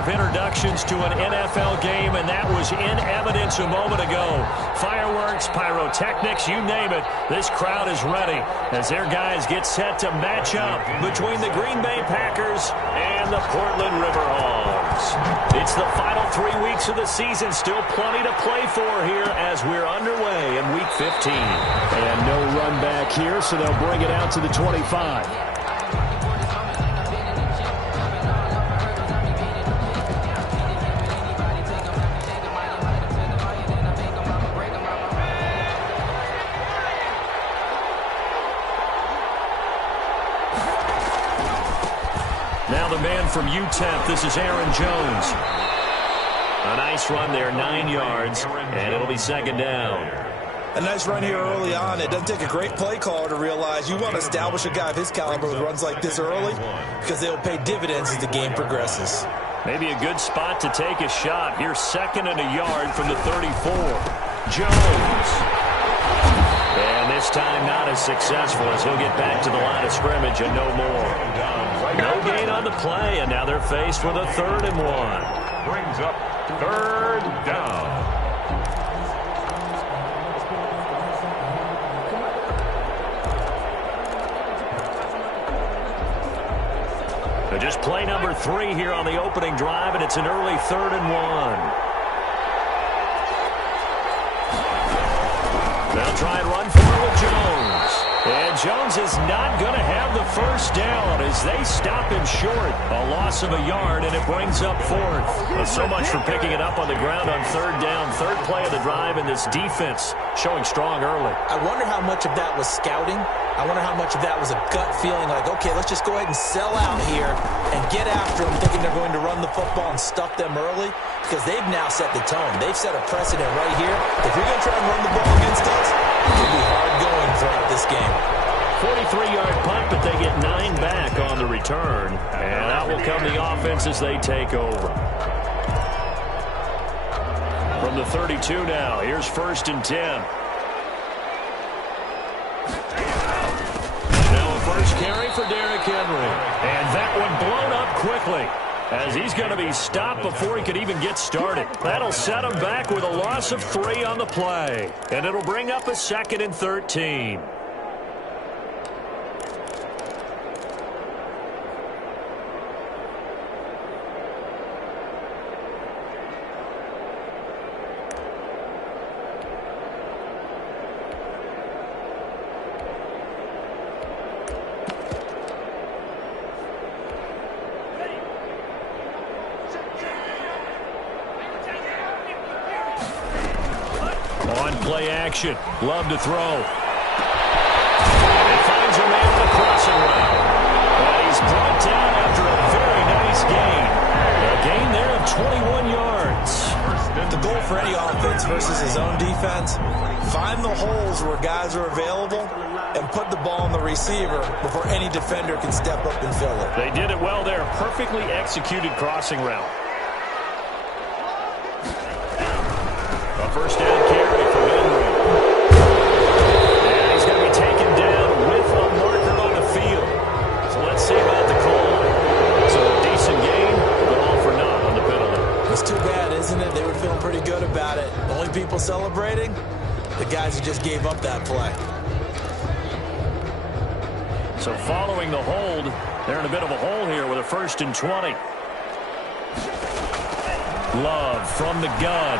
of introductions to an NFL game, and that was in evidence a moment ago. Fireworks, pyrotechnics, you name it. This crowd is ready as their guys get set to match up between the Green Bay Packers and the Portland Riverhawks. It's the final 3 weeks of the season. Still plenty to play for here as we're underway in Week 15. And no run back here, so they'll bring it out to the 25. Now the man from UTEP, this is Aaron Jones. A nice run there, 9 yards, and it'll be second down. A nice run here early on. It doesn't take a great play caller to realize you want to establish a guy of his caliber with runs like this early because they'll pay dividends as the game progresses. Maybe a good spot to take a shot. Here's second and a yard from the 34. Jones. And this time not as successful as he'll get back to the line of scrimmage and no more. No gain on the play, and now they're faced with a 3rd and 1. Brings up 3rd down. So just play number 3 here on the opening drive, and it's an early 3rd and 1. They'll try and run for it with Jones. And Jones is not going to have the first down as they stop him short. A loss of a yard, and it brings up 4th. Well, so much for picking it up on the ground on 3rd down. 3rd play of the drive, and this defense showing strong early. I wonder how much of that was scouting. I wonder how much of that was a gut feeling like, okay, let's just go ahead and sell out here and get after them, thinking they're going to run the football and stuff them early, because they've now set the tone. They've set a precedent right here. If you're going to try and run the ball against us, it'll be hard going throughout this game. 43-yard punt, but they get 9 back on the return. And out will come the offense as they take over. From the 32 now, here's 1st and 10. Now a first carry for Derrick Henry. And that one blown up quickly as he's going to be stopped before he could even get started. That'll set him back with a loss of 3 on the play. And it'll bring up a 2nd and 13. Play action. Love to throw. And he finds a man on the crossing route. And he's brought down after a very nice gain. A gain there of 21 yards. The goal for any offense versus his own defense, find the holes where guys are available and put the ball on the receiver before any defender can step up and fill it. They did it well there. Perfectly executed crossing route. A first down carry for Henry. And he's going to be taken down with a marker on the field. So let's see about the call. So a decent game, but all for naught on the penalty. It's too bad, isn't it? They were feeling pretty good about it. The only people celebrating, the guys who just gave up that play. So following the hold, they're in a bit of a hole here with a 1st and 20. Love from the gun.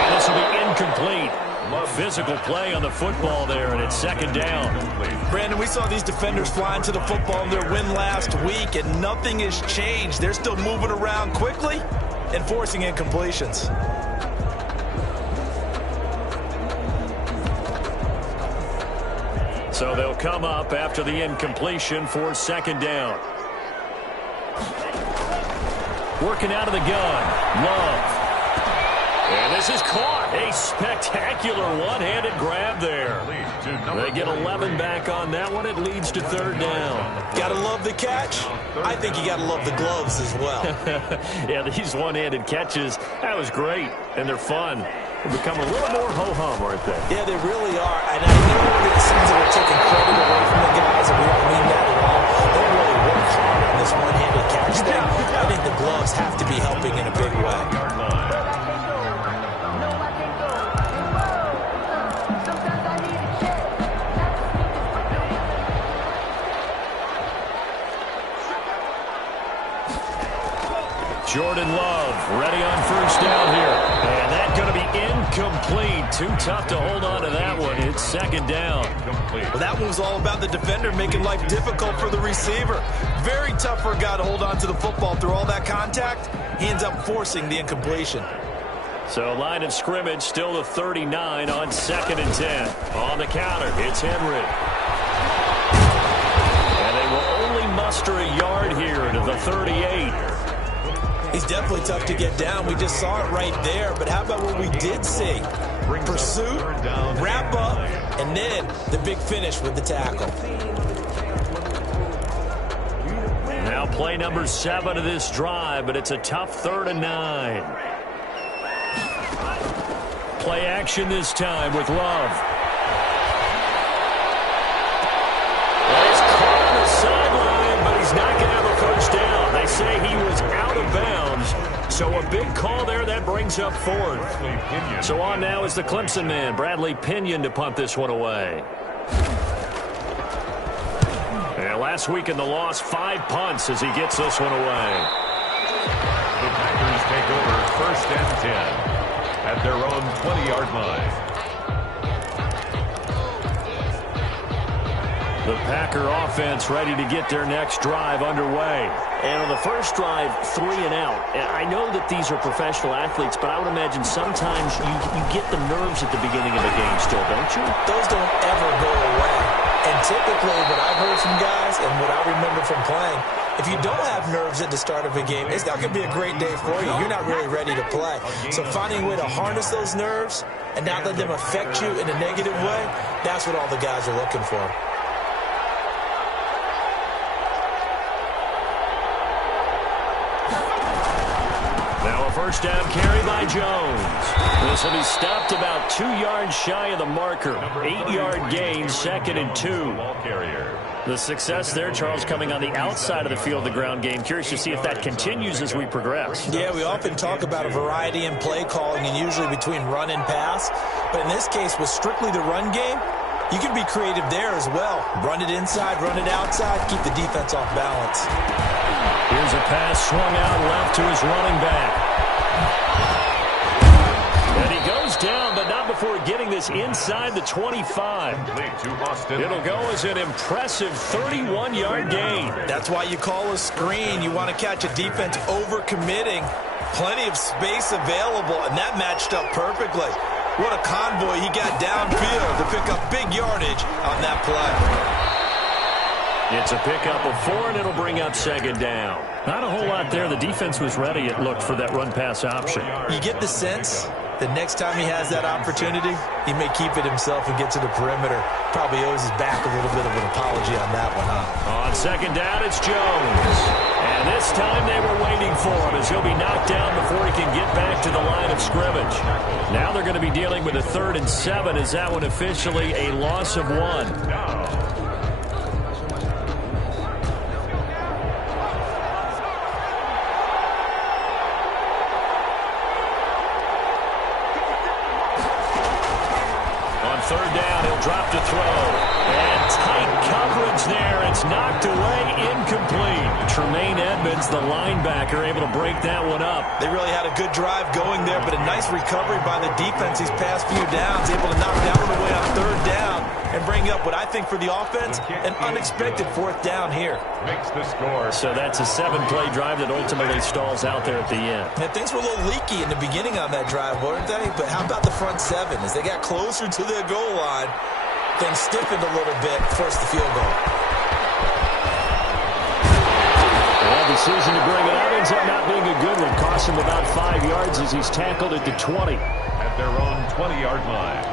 And this will be incomplete. Physical play on the football there, and it's 2nd down. Brandon, we saw these defenders flying to the football in their win last week, and nothing has changed. They're still moving around quickly and forcing incompletions. So they'll come up after the incompletion for 2nd down. Working out of the gun. Love. And this is caught. A spectacular one-handed grab there. They get 11 back on that one. It leads to 3rd down. Gotta love the catch. I think you gotta love the gloves as well. Yeah, these one-handed catches, that was great. And they're fun. They become a little more ho-hum, aren't they? Yeah, they really are. And I know that it seems that we're taking credit away from the guys, and we don't mean that at all. They really worked hard on this one-handed catch thing. I think think the gloves have to be helping in a big way. Jordan Love ready on first down here. And that's going to be incomplete. Too tough to hold on to that one. It's second down. Well, that one was all about the defender making life difficult for the receiver. Very tough for a guy to hold on to the football through all that contact. He ends up forcing the incompletion. So line of scrimmage still the 39 on 2nd and 10. On the counter, it's Henry. And they will only muster a yard here to the 38. He's definitely tough to get down. We just saw it right there. But how about what we did see? Pursuit, wrap up, and then the big finish with the tackle. Now play number 7 of this drive, but it's a tough 3rd and 9. Play action this time with Love. Well, he's caught on the sideline, but he's not going to have a first down. They say he was out of bounds, so a big call there. That brings up 4th. So on now is the Clemson man, Bradley Pinion, to punt this one away. And last week in the loss, 5 punts as he gets this one away. The Packers take over 1st and 10 at their own 20-yard line. The Packer offense ready to get their next drive underway. And on the first drive, 3 and out. And I know that these are professional athletes, but I would imagine sometimes you get the nerves at the beginning of a game still, don't you? Those don't ever go away. And typically what I've heard from guys and what I remember from playing, if you don't have nerves at the start of a game, it's not going to be a great day for you. You're not really ready to play. So finding a way to harness those nerves and not let them affect you in a negative way, that's what all the guys are looking for. Now a first down carry by Jones. This will be stopped about 2 yards shy of the marker. 8-yard gain, 2nd and 2. The success there, Charles, coming on the outside of the field, the ground game. Curious to see if that continues as we progress. Yeah, we often talk about a variety in play calling and usually between run and pass. But in this case, with strictly the run game, you can be creative there as well. Run it inside, run it outside, keep the defense off balance. Here's a pass swung out left to his running back. And he goes down, but not before getting this inside the 25. It'll go as an impressive 31-yard gain. That's why you call a screen. You want to catch a defense overcommitting. Plenty of space available, and that matched up perfectly. What a convoy he got downfield to pick up big yardage on that play. It's a pickup of 4, and it'll bring up 2nd down. Not a whole lot there. The defense was ready, it looked, for that run-pass option. You get the sense that next time he has that opportunity, he may keep it himself and get to the perimeter. Probably owes his back a little bit of an apology on that one, huh? On 2nd down, it's Jones. And this time they were waiting for him as he'll be knocked down before he can get back to the line of scrimmage. Now they're going to be dealing with a 3rd and 7 as that one officially a loss of 1. Third down, he'll drop to throw. And tight coverage there. It's knocked away, incomplete. Tremaine Edmonds, the linebacker, able to break that one up. They really had a good drive going there, but a nice recovery by the defense these past few downs. Able to knock that one away on 3rd down and bring up what I think for the offense, an unexpected 4th down here. Makes the score. So that's a 7-play drive that ultimately stalls out there at the end. And things were a little leaky in the beginning on that drive, weren't they? But how about the front 7? As they got closer to their goal line, things stiffened a little bit, forced the field goal. Well, the decision to bring it out ends up not being a good one. Cost him about 5 yards as he's tackled at the 20. At their own 20-yard line.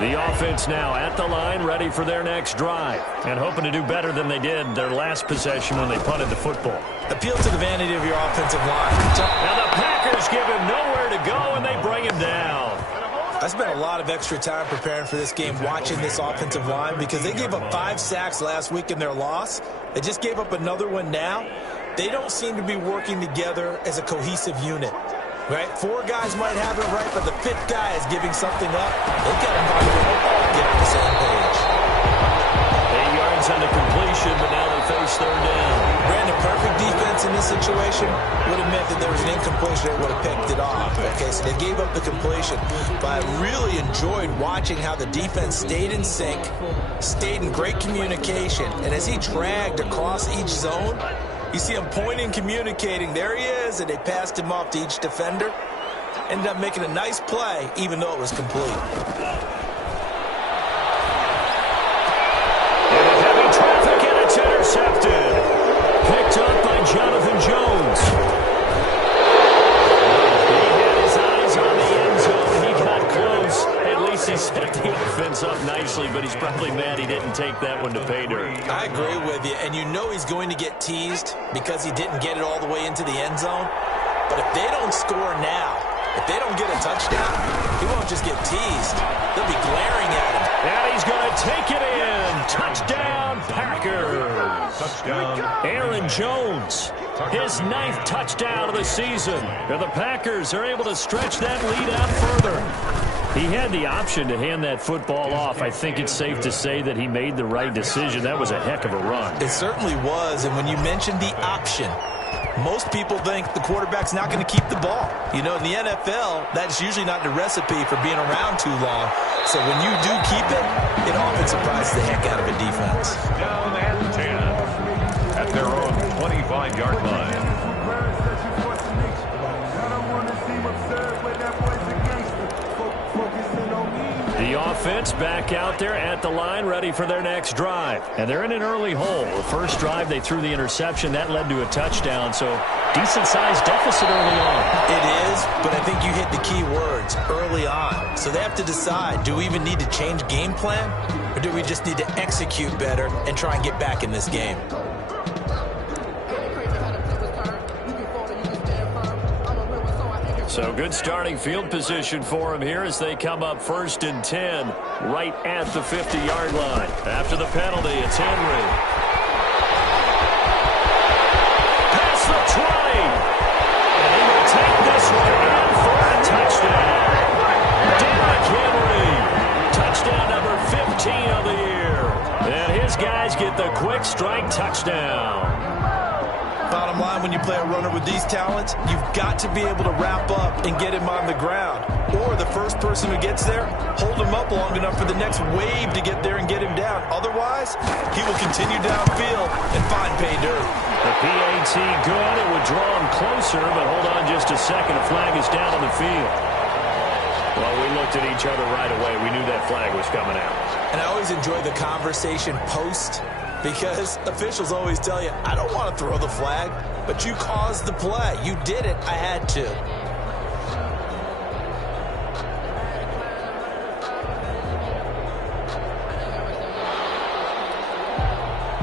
The offense now at the line, ready for their next drive, and hoping to do better than they did their last possession when they punted the football. Appeal to the vanity of your offensive line. Now the Packers give him nowhere to go, and they bring him down. I spent a lot of extra time preparing for this game, watching this offensive line, because they gave up 5 sacks last week in their loss. They just gave up another one now. They don't seem to be working together as a cohesive unit, right? 4 guys might have it right, but the 5th guy is giving something up. They've got to find a way to get on the same page. 8 yards on the completion, but now they face 3rd down. Brandon, perfect defense in this situation would have meant that there was an incompletion that would have picked it off. Okay, so they gave up the completion. But I really enjoyed watching how the defense stayed in sync, stayed in great communication, and as he dragged across each zone, you see him pointing, communicating. There he is, and they passed him off to each defender. Ended up making a nice play, even though it was complete. Intercepted. Picked up by Jonathan Jones. He had his eyes on the end zone. He got close. At least he set the offense up nicely, but he's probably mad he didn't take that one to pay dirt. I agree with you, and you know he's going to get teased because he didn't get it all the way into the end zone. But if they don't score now, if they don't get a touchdown, he won't just get teased. They'll be glaring at him. And he's going to take it in. Touchdown, Packers. Touchdown. Aaron Jones, his 9th touchdown of the season. And the Packers are able to stretch that lead out further. He had the option to hand that football off. I think it's safe to say that he made the right decision. That was a heck of a run. It certainly was, and when you mentioned the option, most people think the quarterback's not going to keep the ball. You know, in the NFL, that's usually not the recipe for being around too long. So when you do keep it, it often surprises the heck out of a defense. Down at 10 at their own 25-yard line. The offense back out there at the line, ready for their next drive. And they're in an early hole. The first drive, they threw the interception. That led to a touchdown, so decent-sized deficit early on. It is, but I think you hit the key words, early on. So they have to decide, do we even need to change game plan, or do we just need to execute better and try and get back in this game? So good starting field position for him here as they come up 1st and 10 right at the 50-yard line. After the penalty, it's Henry. Past the 20. And he will take this one in for a touchdown. Derrick Henry. Touchdown number 15 of the year. And his guys get the quick strike touchdown. Bottom line, when you play a runner with these talents, you've got to be able to wrap up and get him on the ground. Or the first person who gets there, hold him up long enough for the next wave to get there and get him down. Otherwise, he will continue downfield and find pay dirt. The PAT good. It would draw him closer, but hold on just a second. A flag is down on the field. Well, we looked at each other right away. We knew that flag was coming out. And I always enjoy the conversation post, because officials always tell you, I don't want to throw the flag, but you caused the play. You did it. I had to.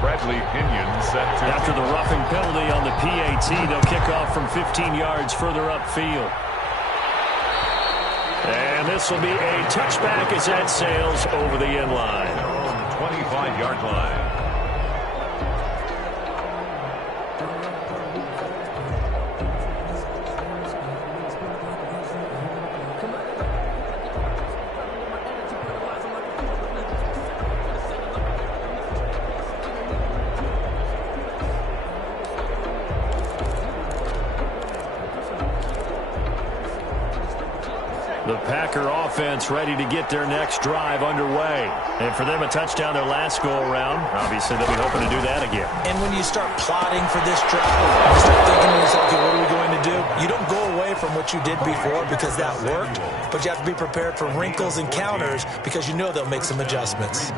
Bradley Pinion set to... After the roughing penalty on the PAT, they'll kick off from 15 yards further upfield. And this will be a touchback as that sails over the end line. 25-yard line. The Packer offense ready to get their next drive underway. And for them, a touchdown their last go-around. Obviously, they'll be hoping to do that again. And when you start plotting for this drive, you start thinking to yourself, okay, what are we going to do? You don't go away from what you did before because that worked, but you have to be prepared for wrinkles and counters because you know they'll make some adjustments.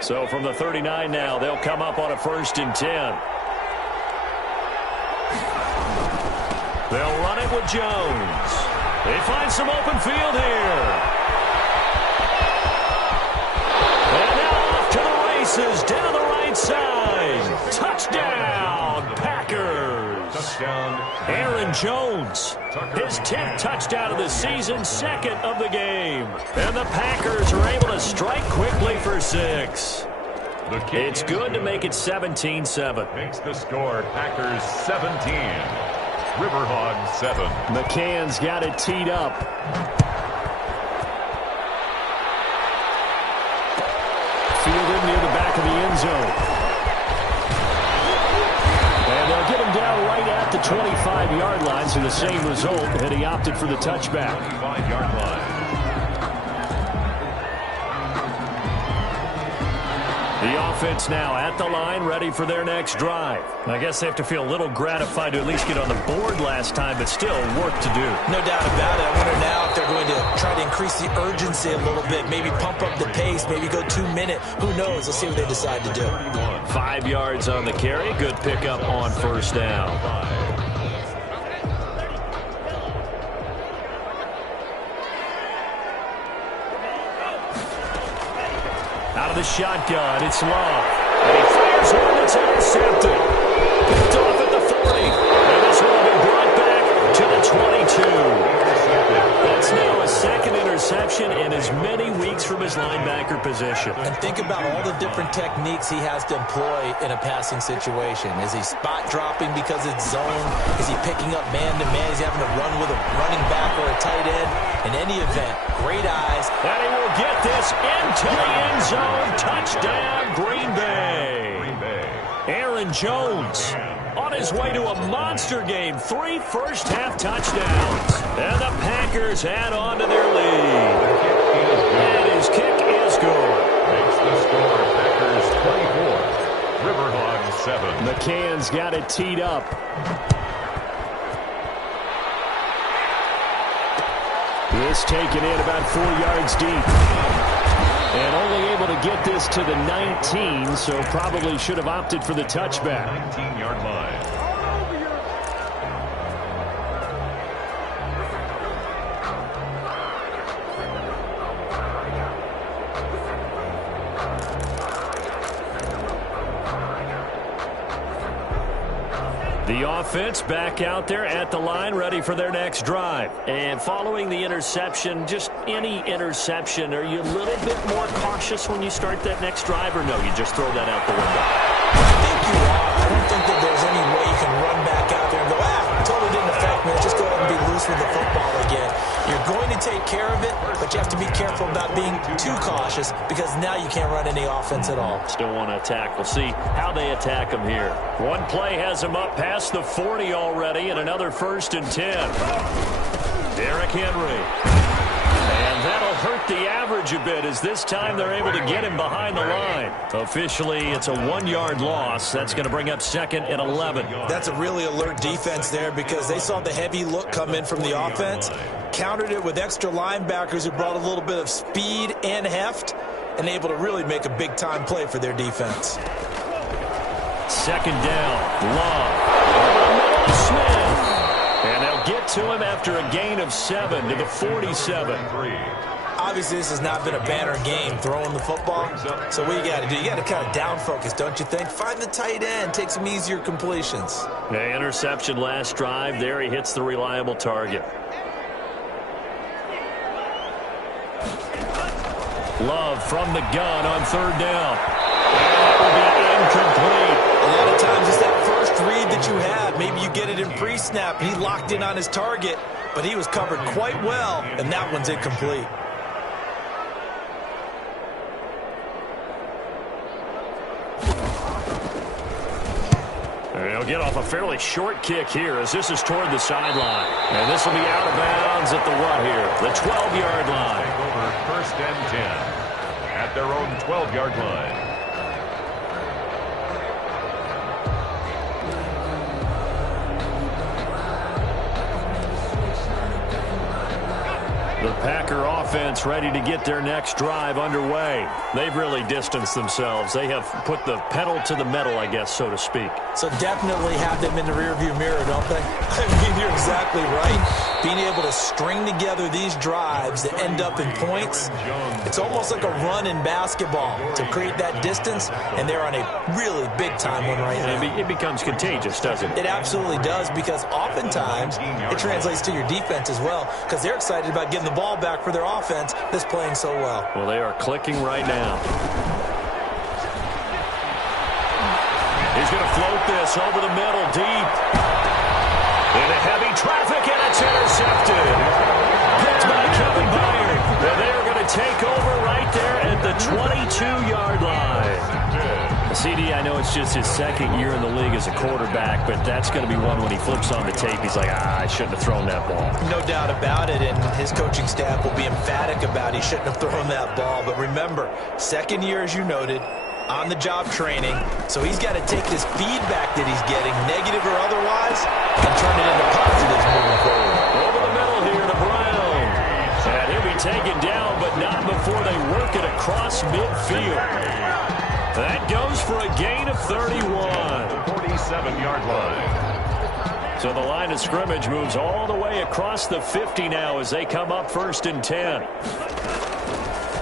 So from the 39 now, they'll come up on a 1st and 10. They'll run it with Jones. They find some open field here. And now off to the races down the right side. Touchdown, Packers. Touchdown. Aaron Jones, his 10th touchdown of the season, 2nd of the game. And the Packers are able to strike quickly for 6. It's good to make it 17-7. Makes the score Packers 17. Riverhawks 7. McCann's got it teed up. Fielded near the back of the end zone. And they'll get him down right at the 25-yard line, so the same result, and he opted for the touchback. 25-yard line. The offense now at the line, ready for their next drive. I guess they have to feel a little gratified to at least get on the board last time, but still work to do. No doubt about it. I wonder now if they're going to try to increase the urgency a little bit, maybe pump up the pace, maybe go 2 minute. Who knows? Let's see what they decide to do. 5 yards on the carry. Good pickup on first down. Out of the shotgun, it's Love. And he fires one that's intercepted. Picked off at the 40. And this one will be brought back to the 22. That's now a second interception in as many weeks from his linebacker position. And think about all the different techniques he has to employ in a passing situation. Is he spot dropping because it's zone? Is he picking up man-to-man? Is he having to run with a running back or a tight end? In any event, great eyes. And he will get this into the end zone. Touchdown, Green Bay. Aaron Jones on his way to a monster game. 3 first-half touchdowns. And the Packers add on to their lead. And his kick is good. Makes the score Packers 24. Riverhawks 7. McCann's got it teed up. This taken in about 4 yards deep. And only able to get this to the 19, so probably should have opted for the touchback. 19-yard line. The offense back out there at the line, ready for their next drive. And following the interception, just any interception, are you a little bit more cautious when you start that next drive, or no, you just throw that out the window? I think you are. I don't think that there's any way you can run back out there and go, totally didn't affect me. Let's just go ahead and be loose with the football again. You're going to take care of it, but you have to be careful about being too cautious because now you can't run any offense at all. Still want to attack. We'll see how they attack him here. One play has him up past the 40 already, and another 1st and 10. Derrick Henry. And that'll hurt the average a bit as this time they're able to get him behind the line. Officially, it's a 1-yard loss. That's going to bring up 2nd and 11. That's a really alert defense there because they saw the heavy look come in from the offense, countered it with extra linebackers who brought a little bit of speed and heft, and able to really make a big-time play for their defense. 2nd down. Love. Smith. And they'll get to him after a gain of 7 to the 47. Obviously, this has not been a banner game throwing the football. So what you got to do, you got to kind of down focus, don't you think? Find the tight end, take some easier completions. The interception last drive. There he hits the reliable target. Love from the gun on 3rd down. That will be incomplete. A lot of times it's that first read that you have. Maybe you get it in pre-snap. He locked in on his target, but he was covered quite well, and that one's incomplete. He'll get off a fairly short kick here as this is toward the sideline. And this will be out of bounds at the what here? The 12-yard line. Take over 1st and 10 at their own 12-yard line. The Packer offense ready to get their next drive underway. They've really distanced themselves. They have put the pedal to the metal, I guess, so to speak. So definitely have them in the rearview mirror, don't they? I mean, you're exactly right. Being able to string together these drives that end up in points, it's almost like a run in basketball to create that distance, and they're on a really big-time one right now. It becomes contagious, doesn't it? It absolutely does, because oftentimes it translates to your defense as well, because they're excited about getting the ball back for their offense that's playing so well. Well, they are clicking right now. He's going to float this over the middle, deep. Into heavy traffic, and it's intercepted. Picked by Kevin Byard. And they are going to take over right there at the 22-yard line. CD, I know it's just his second year in the league as a quarterback, but that's going to be one when he flips on the tape. He's like, I shouldn't have thrown that ball. No doubt about it, and his coaching staff will be emphatic about he shouldn't have thrown that ball. But remember, second year, as you noted, on-the-job training, so he's got to take this feedback that he's getting, negative or otherwise, and turn it into positives moving forward. Over the middle here to Brown. And he'll be taken down, but not before they work it across midfield. That goes for a gain of 31. 47-yard line. So the line of scrimmage moves all the way across the 50 now as they come up 1st and 10.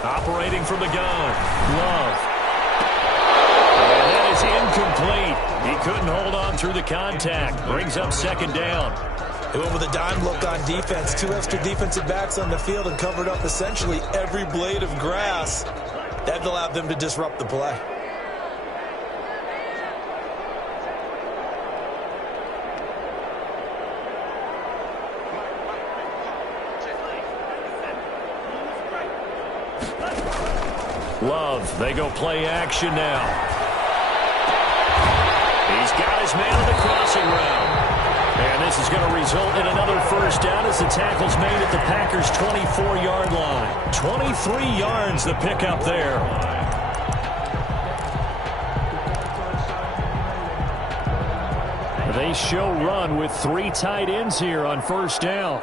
Operating from the gun, Love. And that is incomplete. He couldn't hold on through the contact. Brings up 2nd down. They went with a dime look on defense. 2 extra defensive backs on the field and covered up essentially every blade of grass. That allowed them to disrupt the play. Love, they go play action now. He's got his man on the crossing route. And this is going to result in another 1st down as the tackle's made at the Packers' 24-yard line. 23 yards the pickup there. They show run with 3 tight ends here on 1st down.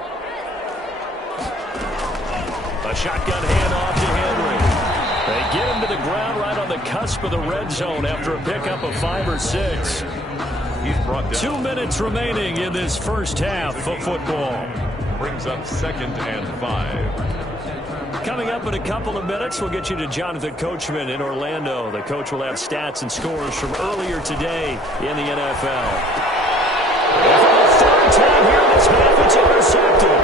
A shotgun handoff to Henry. They get him to the ground right on the cusp of the red zone after a pickup of 5 or 6. He's brought down. 2 minutes remaining in this first half of football. Brings up 2nd and 5. Coming up in a couple of minutes, we'll get you to Jonathan Coachman in Orlando. The coach will have stats and scores from earlier today in the NFL. And for the 3rd time here in this half, it's intercepted.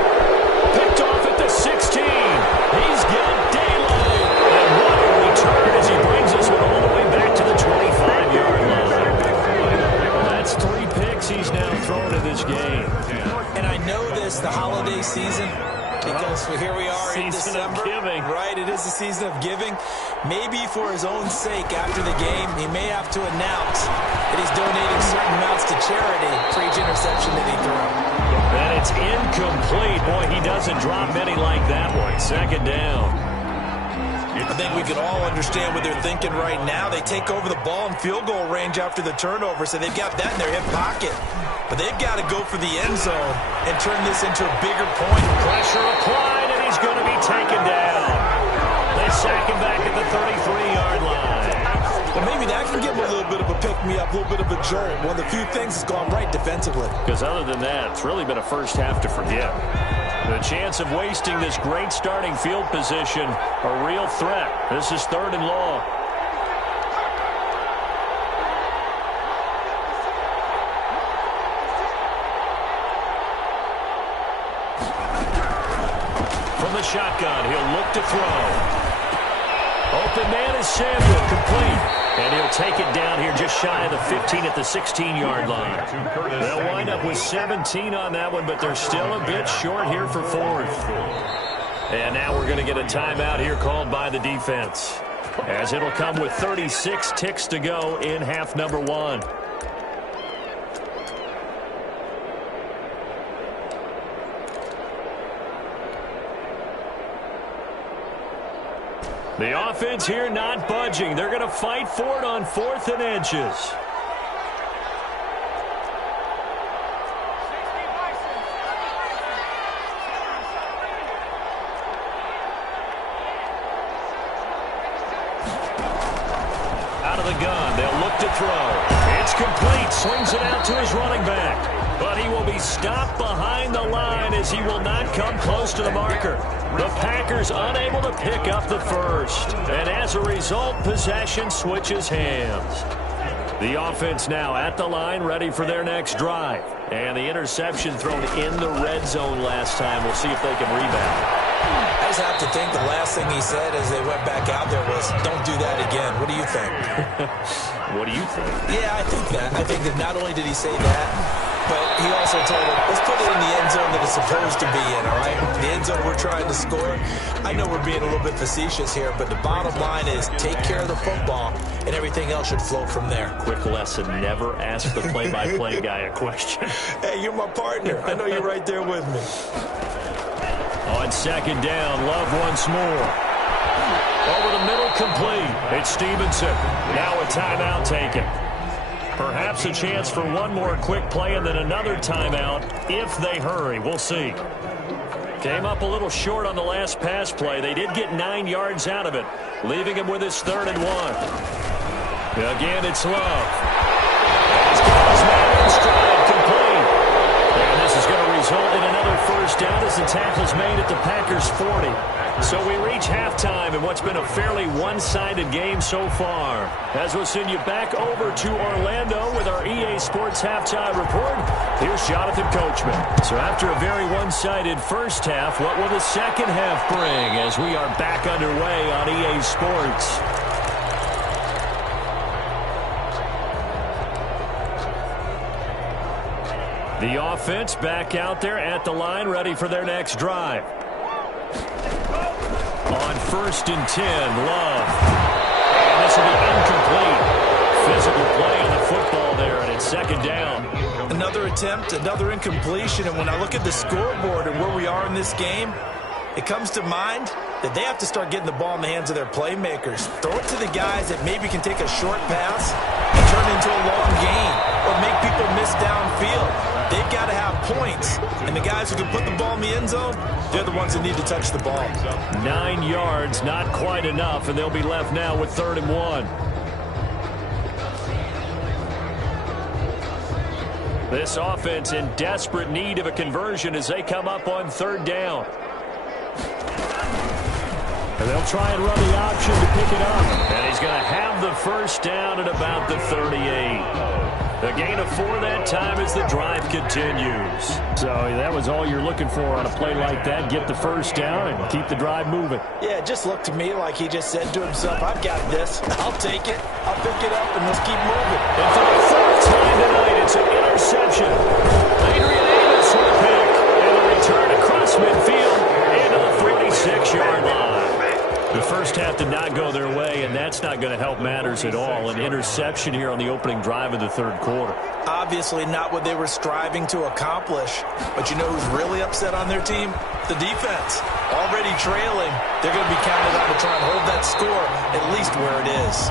Picked off at the 16. He's got daylight. And what a return as he brings us all the way back to the 25-yard line. That's 3 picks he's now thrown in this game. And I know this, the holiday season, because here we are in December. Season of giving. Right, it is the season of giving. Maybe for his own sake after the game, he may have to announce that he's donating certain amounts to charity for each interception that he threw. And it's incomplete. Boy, he doesn't drop many like that one. 2nd down. I think we can all understand what they're thinking right now. They take over the ball in field goal range after the turnover, so they've got that in their hip pocket. But they've got to go for the end zone and turn this into a bigger point. Pressure applied, and he's going to be taken down. They sack him back at the 33-yard line. Well, maybe that can give him a little bit of a pick-me-up, a little bit of a jolt. One of the few things that's gone right defensively. Because other than that, it's really been a first half to forget. The chance of wasting this great starting field position, a real threat. This is 3rd and long. From the shotgun, he'll look to throw. Open man is Samuel, complete. And he'll take it down here just shy of the 15 at the 16-yard line. They'll wind up with 17 on that one, but they're still a bit short here for 4th. And now we're going to get a timeout here called by the defense, as it'll come with 36 ticks to go in half number 1. The offense here not budging. They're going to fight for it on 4th and inches. Out of the gun, they'll look to throw. It's complete. Swings it out to his running back. But he will be stopped behind the line as he will not come close to the marker. The Packers unable to pick up the first. And as a result, possession switches hands. The offense now at the line, ready for their next drive. And the interception thrown in the red zone last time. We'll see if they can rebound. I just have to think the last thing he said as they went back out there was, don't do that again. What do you think? What do you think? Yeah, I think that. I think that not only did he say that, but he also told him, let's put it in the end zone that it's supposed to be in, all right? The end zone we're trying to score. I know we're being a little bit facetious here, but the bottom line is take care of the football, and everything else should flow from there. Quick lesson, never ask the play-by-play guy a question. Hey, you're my partner. I know you're right there with me. On second down, Love once more. Over the middle, complete. It's Stevenson. Now a timeout taken. Perhaps a chance for one more quick play and then another timeout if they hurry. We'll see. Came up a little short on the last pass play. They did get 9 yards out of it, leaving him with his 3rd and 1. Again, it's Love. He's got his man in stride, complete. And this is going to result in another first down as the tackle's made at the Packers' 40. So we reach halftime in what's been a fairly one-sided game so far. As we'll send you back over to Orlando with our EA Sports Halftime Report, here's Jonathan Coachman. So after a very one-sided first half, what will the second half bring as we are back underway on EA Sports? The offense back out there at the line, ready for their next drive. On 1st and 10, Love. And this will be incomplete. Physical play on the football there, and it's 2nd down. Another attempt, another incompletion, and when I look at the scoreboard and where we are in this game, it comes to mind that they have to start getting the ball in the hands of their playmakers. Throw it to the guys that maybe can take a short pass and turn it into a long gain or make people miss downfield. They've got to have points, and the guys who can put the ball in the end zone, they're the ones that need to touch the ball. 9 yards, not quite enough, and they'll be left now with 3rd and 1. This offense in desperate need of a conversion as they come up on 3rd down. And they'll try and run the option to pick it up. And he's going to have the first down at about the 38. A gain of 4 that time as the drive continues. So that was all you're looking for on a play like that. Get the first down and keep the drive moving. Yeah, it just looked to me like he just said to himself, I've got this. I'll take it. I'll pick it up, and let's keep moving. And for the 3rd time tonight, it's an interception. Adrian Amos with a pick. And a return across midfield into the 46-yard line. The first half did not go their way, and that's not going to help matters at all. An interception here on the opening drive of the 3rd quarter. Obviously not what they were striving to accomplish. But you know who's really upset on their team? The defense. Already trailing, they're going to be counted on to try and hold that score at least where it is.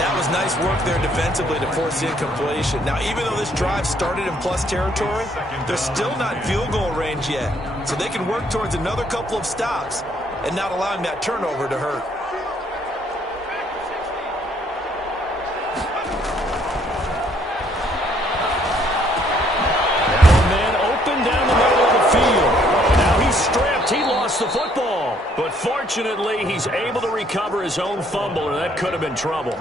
That was nice work there defensively to force the incompletion. Now, even though this drive started in plus territory, they're still not in field goal range yet. So they can work towards another couple of stops and not allowing that turnover to hurt. Now a man open down the middle of the field. Now he's stripped. He lost the football. But fortunately, he's able to recover his own fumble, or that could have been trouble.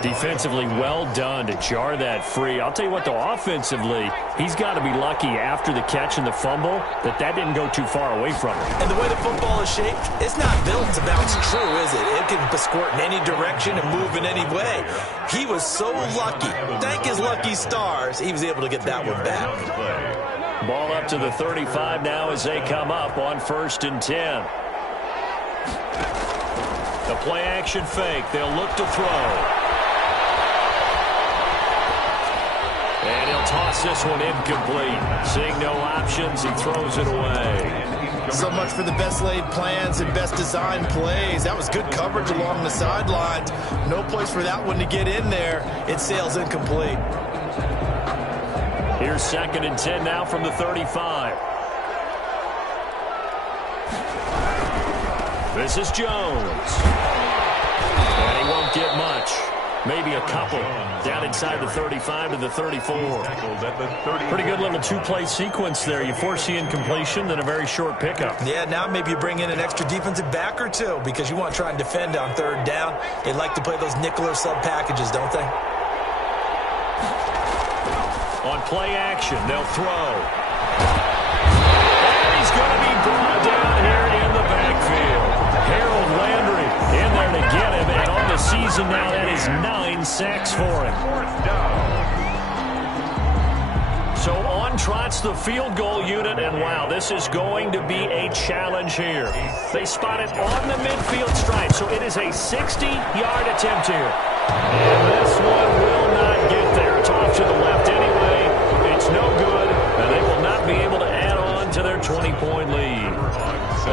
Defensively, well done to jar that free. I'll tell you what, though, offensively, he's got to be lucky after the catch and the fumble that didn't go too far away from him. And the way the football is shaped, it's not built to bounce true, is it? It can squirt in any direction and move in any way. He was so lucky. Thank his lucky stars, he was able to get that one back. Ball up to the 35 now as they come up on 1st and 10. The play-action fake. They'll look to throw. And he'll toss this one incomplete. Seeing no options, he throws it away. So much for the best laid plans and best designed plays. That was good coverage along the sidelines. No place for that one to get in there. It sails incomplete. Here's 2nd and 10 now from the 35. This is Jones. And he won't get much. maybe a couple. Down inside the 35 to the 34. Pretty good little two-play sequence there. You force the incompletion, then a very short pickup. Yeah, now maybe you bring in an extra defensive back or two because you want to try and defend on third down. They like to play those nickel or sub packages, don't they? On play action, they'll throw. And he's going to be brought down here in the backfield. Harold Landry in there to get him, and on the season now, that is 9 sacks for him. So on trots the field goal unit, and wow, this is going to be a challenge here. They spot it on the midfield stripe, so it is a 60-yard attempt here. And this one will not get there. It's off to the left anyway. It's no good, and they will not be able to add on to their 20-point lead.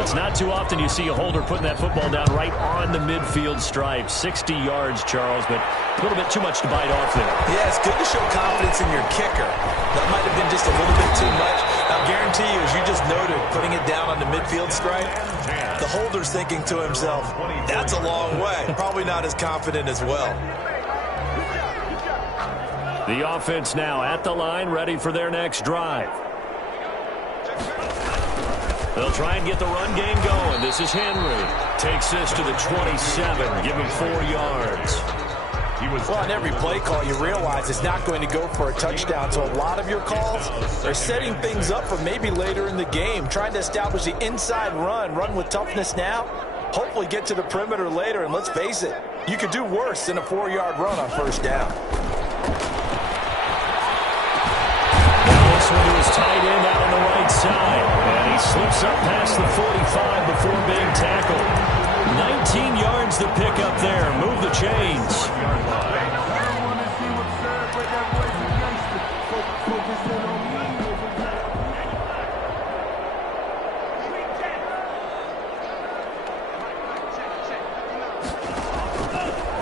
It's not too often you see a holder putting that football down right on the midfield stripe. 60 yards, Charles, but a little bit too much to bite off there. Yeah, it's good to show confidence in your kicker. That might have been just a little bit too much. I'll guarantee you, as you just noted, putting it down on the midfield stripe, the holder's thinking to himself, that's a long way. Probably not as confident as well. The offense now at the line, ready for their next drive. They'll try and get the run game going. This is Henry. Takes this to the 27. Give him 4 yards. Well, on every play call, you realize it's not going to go for a touchdown. So a lot of your calls are setting things up for maybe later in the game, trying to establish the inside run with toughness now, hopefully get to the perimeter later. And let's face it, you could do worse than a 4-yard run on first down. This one to his tight end out on the right side. And he slips up past the 45 before being tackled. 19 yards to pick up there. Move the chains.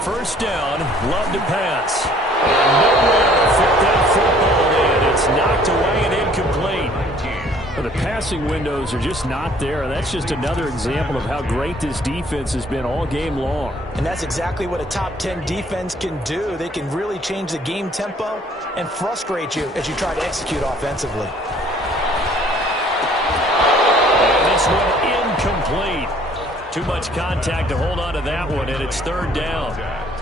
First down, Love to pass. And nowhere to fit that football in. It's knocked away and incomplete. Well, the passing windows are just not there. That's just another example of how great this defense has been all game long. And that's exactly what a top 10 defense can do. They can really change the game tempo and frustrate you as you try to execute offensively. And this one incomplete. Too much contact to hold on to that one, and it's third down.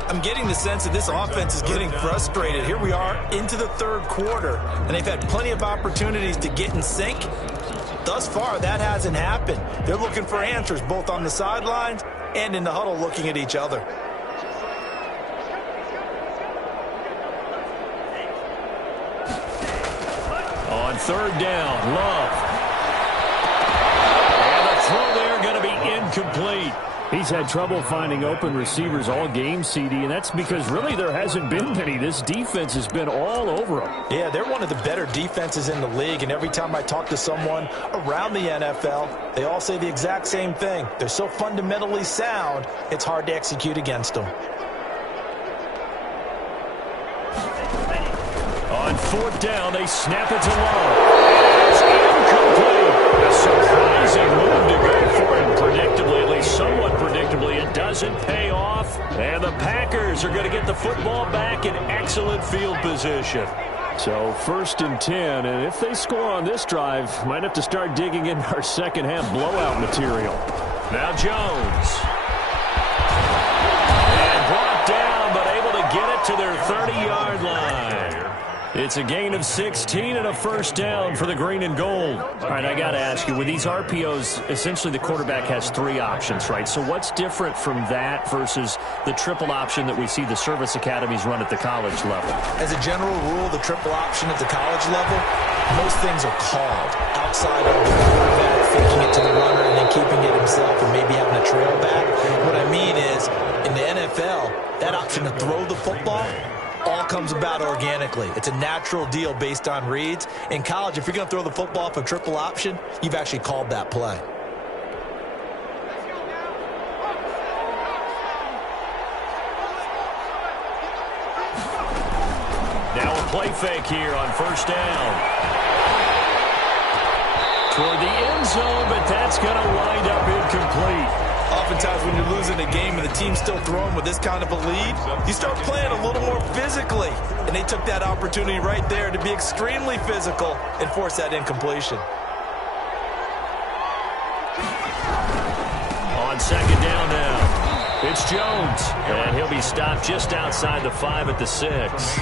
I'm getting the sense that this offense is getting frustrated. Here we are into the third quarter, and they've had plenty of opportunities to get in sync. Thus far, that hasn't happened. They're looking for answers both on the sidelines and in the huddle looking at each other. On third down, Love. And the throw there going to be incomplete. He's had trouble finding open receivers all game, CD, and that's because really there hasn't been many. This defense has been all over them. Yeah, they're one of the better defenses in the league, and every time I talk to someone around the NFL, they all say the exact same thing. They're so fundamentally sound, it's hard to execute against them. On fourth down, they snap it to Love. It's incomplete. A surprising move to go for him predictably, at least somewhat predictably. It doesn't pay off, and the Packers are going to get the football back in excellent field position. So first and 10, and if they score on this drive, might have to start digging into our second half blowout material. Now Jones. And brought down, but able to get it to their 30-yard line. It's a gain of 16 and a first down for the green and gold. All right, I got to ask you, with these RPOs, essentially the quarterback has 3 options, right? So what's different from that versus the triple option that we see the service academies run at the college level? As a general rule, the triple option at the college level, most things are called outside of the quarterback faking it to the runner and then keeping it himself and maybe having a trail back. What I mean is, in the NFL, that option to throw the football all comes about organically. It's a natural deal based on reads. In college, if you're going to throw the football off a triple option, you've actually called that play. Now a play fake here on first down. Toward the end zone, but that's going to wind up incomplete. Oftentimes when you're losing a game and the team's still throwing with this kind of a lead, you start playing a little more physically. And they took that opportunity right there to be extremely physical and force that incompletion. On second down now. It's Jones, and he'll be stopped just outside the 5 at the 6.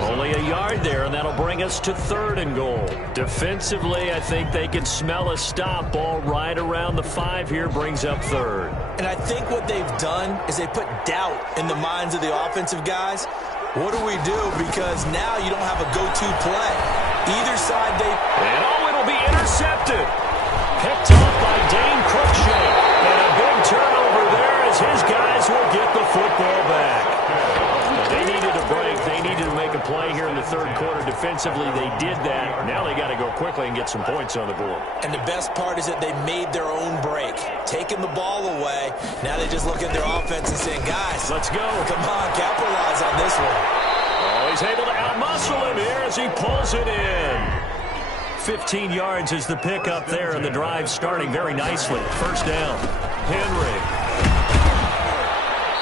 Only a yard there, and that'll bring us to 3rd and goal. Defensively, I think they can smell a stop ball right around the 5 here, brings up 3rd. And I think what they've done is they put doubt in the minds of the offensive guys. What do we do? Because now you don't have a go-to play. Either side And it'll be intercepted. Picked off by Dane Cruikshank. And a big turnover there as his guys will get the football back. They needed a break. They needed to make a play here in the 3rd quarter. Defensively, they did that. Now they got to go quickly and get some points on the board. And the best part is that they made their own break, taking the ball away. Now they just look at their offense and saying, guys, let's go. Come on, capitalize on this one. Oh, he's able to outmuscle him here as he pulls it in. 15 yards is the pickup there, and the drive starting very nicely. First down, Henry.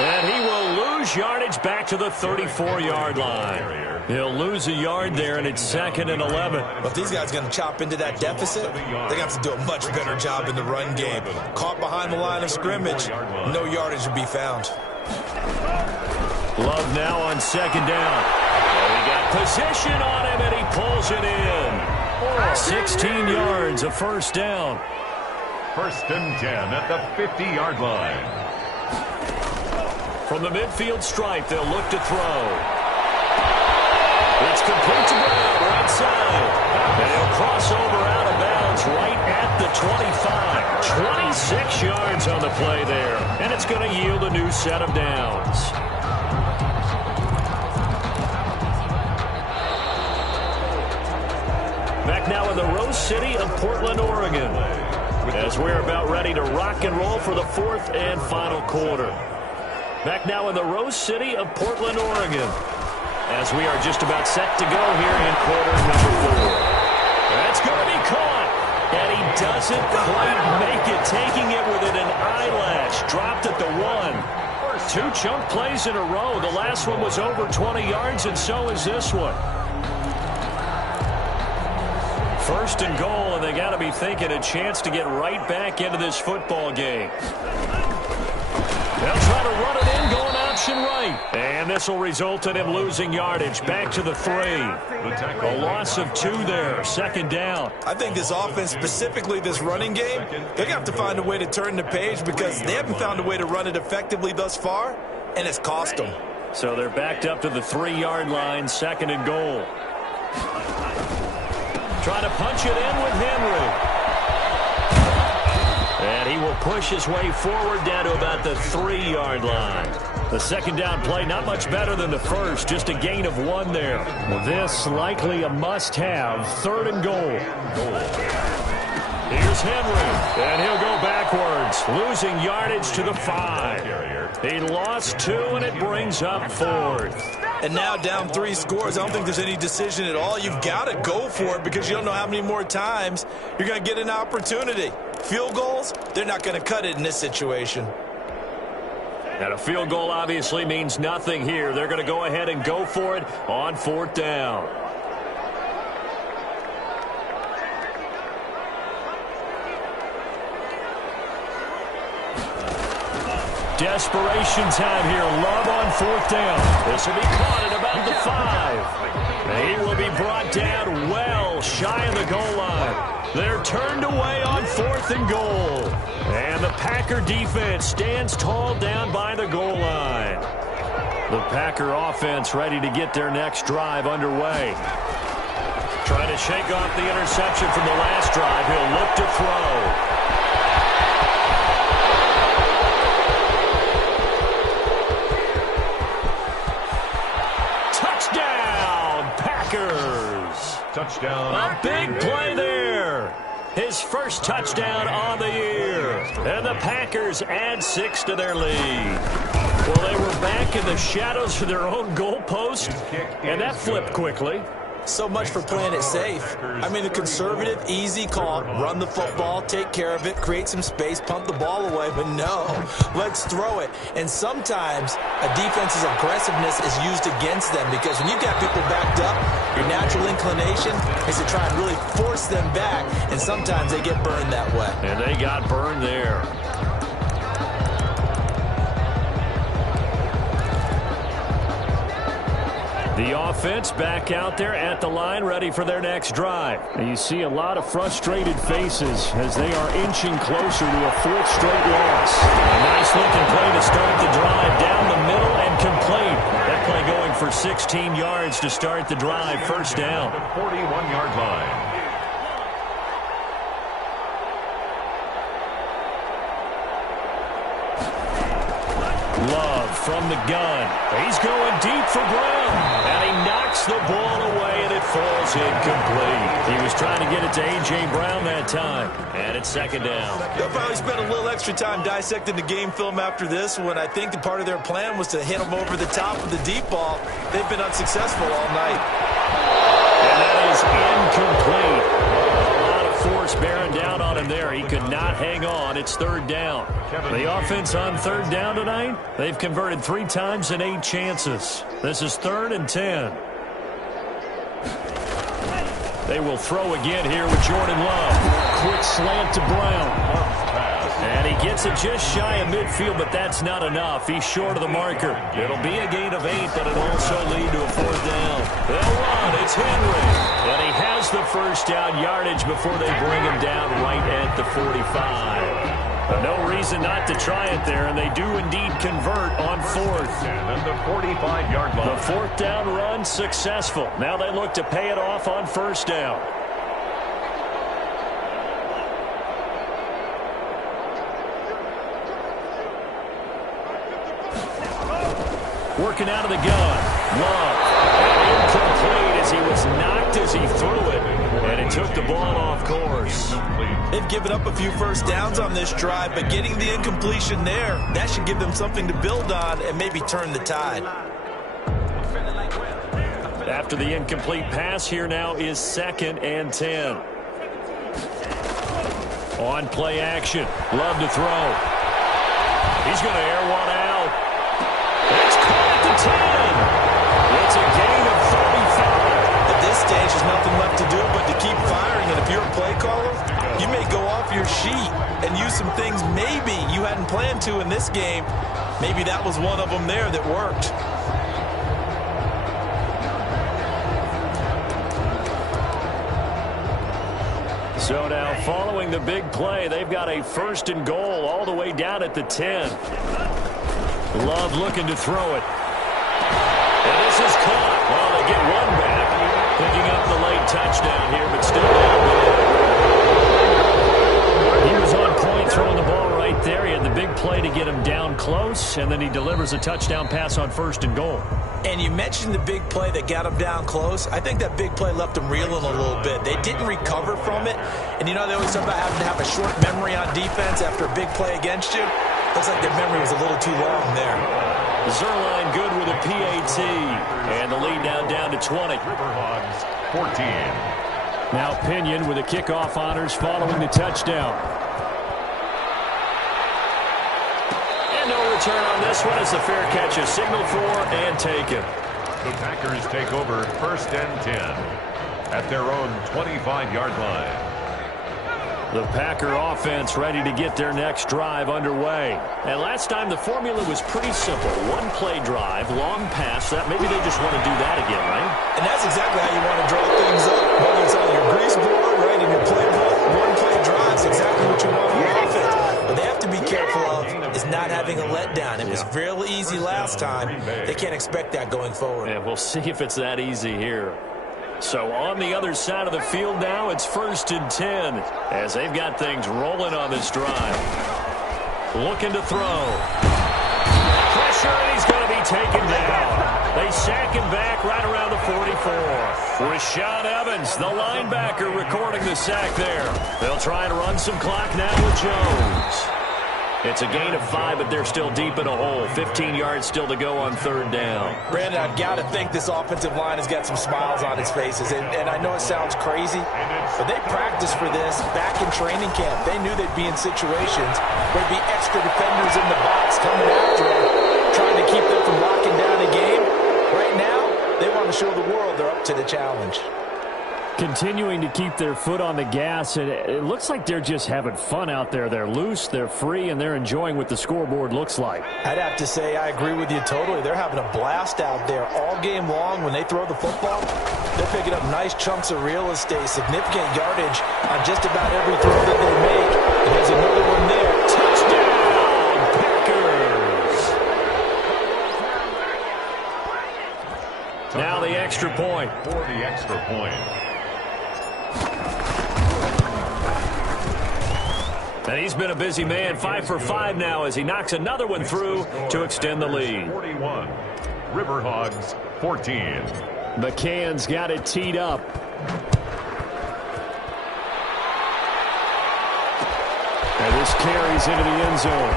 And he will lose yardage back to the 34-yard line. He'll lose a yard there, and it's 2nd and 11. But if these guys are going to chop into that deficit, they're going to have to do a much better job in the run game. Caught behind the line of scrimmage, no yardage to be found. Love now on 2nd down. And he got position on him, and he pulls it in. 16 yards, a first down. 1st and 10 at the 50-yard line. From the midfield stripe, they'll look to throw. It's complete to Brown, right side. And he'll cross over out of bounds right at the 25. 26 yards on the play there. And it's going to yield a new set of downs. Back now in the Rose City of Portland, Oregon, as we're about ready to rock and roll for the 4th and final quarter. Back now in the Rose City of Portland, Oregon, as we are just about set to go here in quarter number 4. That's going to be caught, and he doesn't quite make it, taking it within an eyelash. Dropped at the 1. 2 chunk plays in a row. The last one was over 20 yards, and so is this one. 1st and goal, and they got to be thinking a chance to get right back into this football game. They'll try to run it in, going option right. And this will result in him losing yardage back to the 3. A loss of 2 there, 2nd down. I think this offense, specifically this running game, they're going to have to find a way to turn the page because they haven't found a way to run it effectively thus far, and it's cost them. So they're backed up to the 3-yard line, 2nd and goal. Trying to punch it in with Henry. And he will push his way forward down to about the 3-yard line. The 2nd down play, not much better than the first, just a gain of 1 there. This likely a must-have, 3rd and goal. Here's Henry, and he'll go backwards, losing yardage to the 5. He lost 2, and it brings up 4th. And now down 3 scores. I don't think there's any decision at all. You've got to go for it because you don't know how many more times you're going to get an opportunity. Field goals, they're not going to cut it in this situation. And a field goal obviously means nothing here. They're going to go ahead and go for it on 4th down. Desperation time here. Love on 4th down. This will be caught at about the 5. He will be brought down well shy of the goal line. They're turned away on 4th and goal. And the Packer defense stands tall down by the goal line. The Packer offense ready to get their next drive underway. Trying to shake off the interception from the last drive. He'll look to throw. Touchdown. A big play there. His first touchdown on the year. And the Packers add 6 to their lead. Well, they were back in the shadows of their own goalpost, and that flipped quickly. So much for playing it safe. I mean, the conservative, easy call, run the football, take care of it, create some space, punt the ball away, but no, let's throw it. And sometimes a defense's aggressiveness is used against them because when you've got people backed up, your natural inclination is to try and really force them back, and sometimes they get burned that way. And they got burned there. The offense back out there at the line, ready for their next drive. And you see a lot of frustrated faces as they are inching closer to a fourth straight loss. A nice-looking play to start the drive down the middle and complete. That play going for 16 yards to start the drive, first down. 41-yard line. Love from the gun. He's going deep for Brown. And he knocks the ball away, and it falls incomplete. He was trying to get it to A.J. Brown that time. And it's second down. They'll probably spend a little extra time dissecting the game film after this one. I think the part of their plan was to hit them over the top of the deep ball. They've been unsuccessful all night. And that is incomplete. Force bearing down on him there. He could not hang on. It's third down. The offense on third down tonight, they've converted 3 times in 8 chances. This is 3rd and 10. They will throw again here with Jordan Love. Quick slant to Brown. And he gets it just shy of midfield, but that's not enough. He's short of the marker. It'll be a gain of 8, but it'll also lead to a 4th down. They'll run. It's Henry. And he has the first down yardage before they bring him down right at the 45. But no reason not to try it there, and they do indeed convert on 4th. And the 45-yard line. The 4th down run successful. Now they look to pay it off on first down. Working out of the gun. Love. And incomplete as he was knocked as he threw it. And it took the ball off course. They've given up a few first downs on this drive, but getting the incompletion there, that should give them something to build on and maybe turn the tide. After the incomplete pass, here now is 2nd and 10. On play action. Love to throw. He's going to air one out. It's caught at the 10. It's a gain of 35. At this stage, there's nothing left to do but to keep firing. And if you're a play caller, you may go off your sheet and use some things maybe you hadn't planned to in this game. Maybe that was one of them there that worked. So now following the big play, they've got a 1st and goal all the way down at the 10. Love looking to throw it. And this is caught. Well, they get one back. Picking up the late touchdown here, but still down. He was on point throwing the ball right there. He had the big play to get him down close, and then he delivers a touchdown pass on 1st and goal. And you mentioned the big play that got him down close. I think that big play left him reeling a little bit. They didn't recover from it. And you know, they always talk about having to have a short memory on defense after a big play against you. Looks like their memory was a little too long there. Zerline good with a PAT. And the lead now down to 20. Riverhogs 14. Now Pinion with the kickoff honors following the touchdown. And no return on this one as the fair catch is signaled for and taken. The Packers take over 1st and 10 at their own 25-yard line. The Packer offense ready to get their next drive underway. And last time the formula was pretty simple. One play drive, long pass. That maybe they just want to do that again, right? And that's exactly how you want to draw things up. Whether it's on your grease board, right, in your playbook, one play drive is exactly what you want on offense. What they have to be careful of is not having a letdown. It was real easy last time. They can't expect that going forward. And we'll see if it's that easy here. So on the other side of the field now, it's 1st and 10 as they've got things rolling on this drive. Looking to throw. Pressure, and he's going to be taken down. They sack him back right around the 44. Rashaan Evans, the linebacker, recording the sack there. They'll try and run some clock now with Jones. It's a gain of 5, but they're still deep in a hole. 15 yards still to go on 3rd down. Brandon, I've got to think this offensive line has got some smiles on its faces. And I know it sounds crazy, but they practiced for this back in training camp. They knew they'd be in situations where there'd be extra defenders in the box coming after them, trying to keep them from locking down a game. Right now, they want to show the world they're up to the challenge. Continuing to keep their foot on the gas, and it looks like they're just having fun out there. They're loose, they're free, and they're enjoying what the scoreboard looks like. I'd have to say I agree with you totally. They're having a blast out there all game long. When they throw the football, they're picking up nice chunks of real estate, significant yardage on just about every throw that they make. And there's another one there. Touchdown, Packers! Now the extra point. For the extra point. And he's been a busy man, 5 for 5 now as he knocks another one through to extend the lead. 41. Riverhogs 14. McCann's got it teed up. And this carries into the end zone.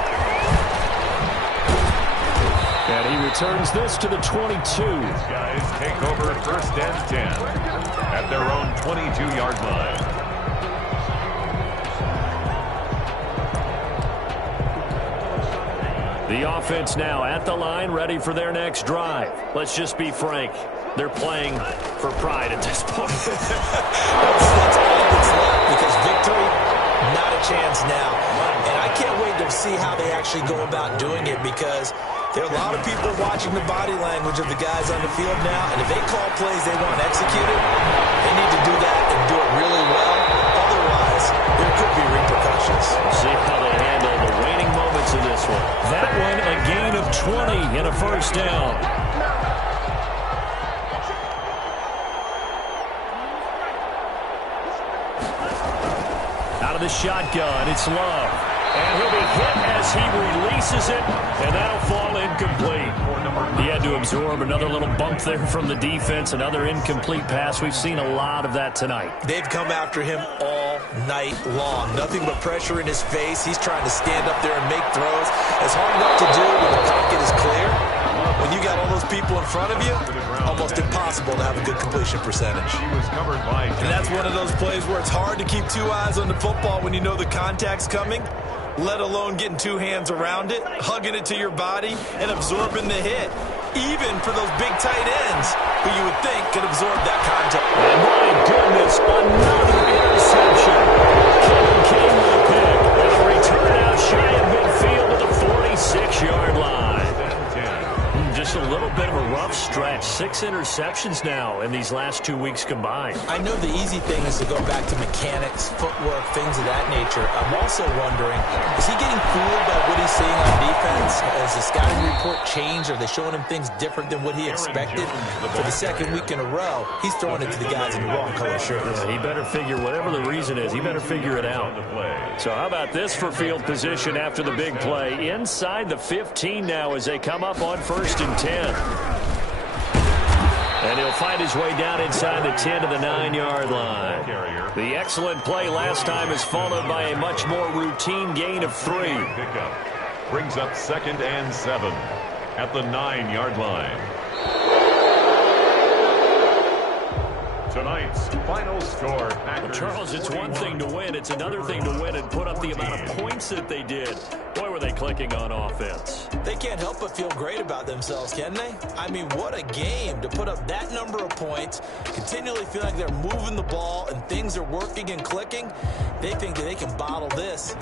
And he returns this to the 22. These guys take over 1st and 10 at their own 22-yard line. The offense now at the line, ready for their next drive. Let's just be frank. They're playing for pride at this point. That's all that's left, because victory, not a chance now. And I can't wait to see how they actually go about doing it, because there are a lot of people watching the body language of the guys on the field now, and if they call plays they want executed, they need to do that and do it really well. Otherwise, there could be repercussions. We'll see how they handle the waning moments of this one. That one, a gain of 20 and a 1st down. Out of the shotgun, it's Love. And he'll be hit as he releases it, and that'll fall incomplete. He had to absorb another little bump there from the defense, another incomplete pass. We've seen a lot of that tonight. They've come after him all night long. Nothing but pressure in his face. He's trying to stand up there and make throws. It's hard enough to do when the pocket is clear. When you got all those people in front of you, almost impossible to have a good completion percentage. He was covered by. And that's one of those plays where it's hard to keep 2 eyes on the football when you know the contact's coming, let alone getting 2 hands around it, hugging it to your body, and absorbing the hit. Even for those big tight ends who you would think could absorb that contact. And my goodness, another interception. Kevin came with a pick. And a return out shy of midfield to the 46-yard line. Just a little bit of a rough stretch. 6 interceptions now in these last 2 weeks combined. I know the easy thing is to go back to mechanics, footwork, things of that nature. I'm also wondering, is he getting fooled by what he's seeing on defense? Has the scouting report changed? Are they showing him things different than what he expected? For the 2nd week in a row, he's throwing it to the guys in the wrong color shirts. Yeah, he better figure, whatever the reason is, he better figure it out. So how about this for field position after the big play? Inside the 15 now as they come up on 1st and 10. And he'll find his way down inside the 10 to the 9-yard line. The excellent play last time is followed by a much more routine gain of 3. Pickup brings up 2nd and 7 at the 9-yard line. Tonight's final score. Packers Charles, it's one thing to win. It's another thing to win and put up the amount of points that they did. Boy, were they clicking on offense. They can't help but feel great about themselves, can they? I mean, what a game to put up that number of points, continually feel like they're moving the ball and things are working and clicking. They think that they can bottle this.